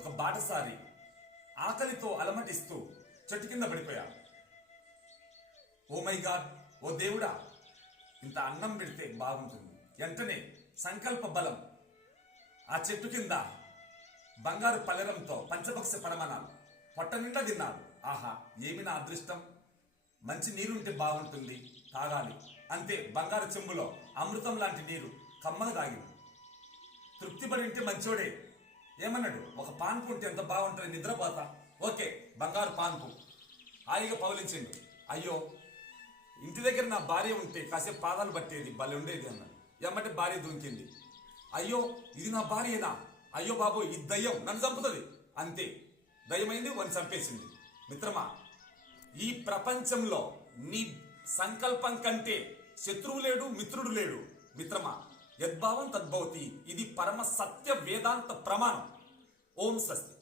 ఒక బాటసారి ఆకలితో అలమటిస్తూ చెట్టు కింద పడిపోయాడు. ఓ మై గాడ్, ఓ దేవుడా, ఇంత అన్నం పెడితే బాగుంటుంది. వెంటనే సంకల్ప బలం, ఆ చెట్టు కింద బంగారు పల్లెరంతో పంచపక్ష పరమాణాలు పొట్ట నిండా తిన్నాడు. ఆహా, ఏమి నా అదృష్టం, మంచి నీరుంటే బాగుంటుంది, తాగాలి. అంతే, బంగారు చెంబులో అమృతం లాంటి నీరు కమ్మగా తాగింది. తృప్తిపడి ఉంటే మంచోడే. ఏమన్నాడు, ఒక పాన్పు ఉంటే ఎంత బాగుంటుంది, నిద్రపోతా. ఓకే, బంగారు పాన్పు హాయిగా పౌలించిండు. అయ్యో, ఇంటి దగ్గర నా భార్య ఉంటే కాసేపు పాదాలు పట్టేది, భలే ఉండేది అన్నాడు. ఏమంటే భార్య దుంకింది. అయ్యో, ఇది నా భార్యనా, అయ్యో బాబు, ఈ దయ్యం నన్ను చంపుతుంది. అంతే, దయ్యమైంది, వాడిని చంపేసింది. మిత్రమా, ఈ ప్రపంచంలో నీ సంకల్పం కంటే శత్రువు లేడు, మిత్రుడు లేడు. మిత్రమా, యద్భావం తద్భవతి. ఇది పరమ సత్య వేదాంత ప్రమాణం. ఓం స్వస్తి.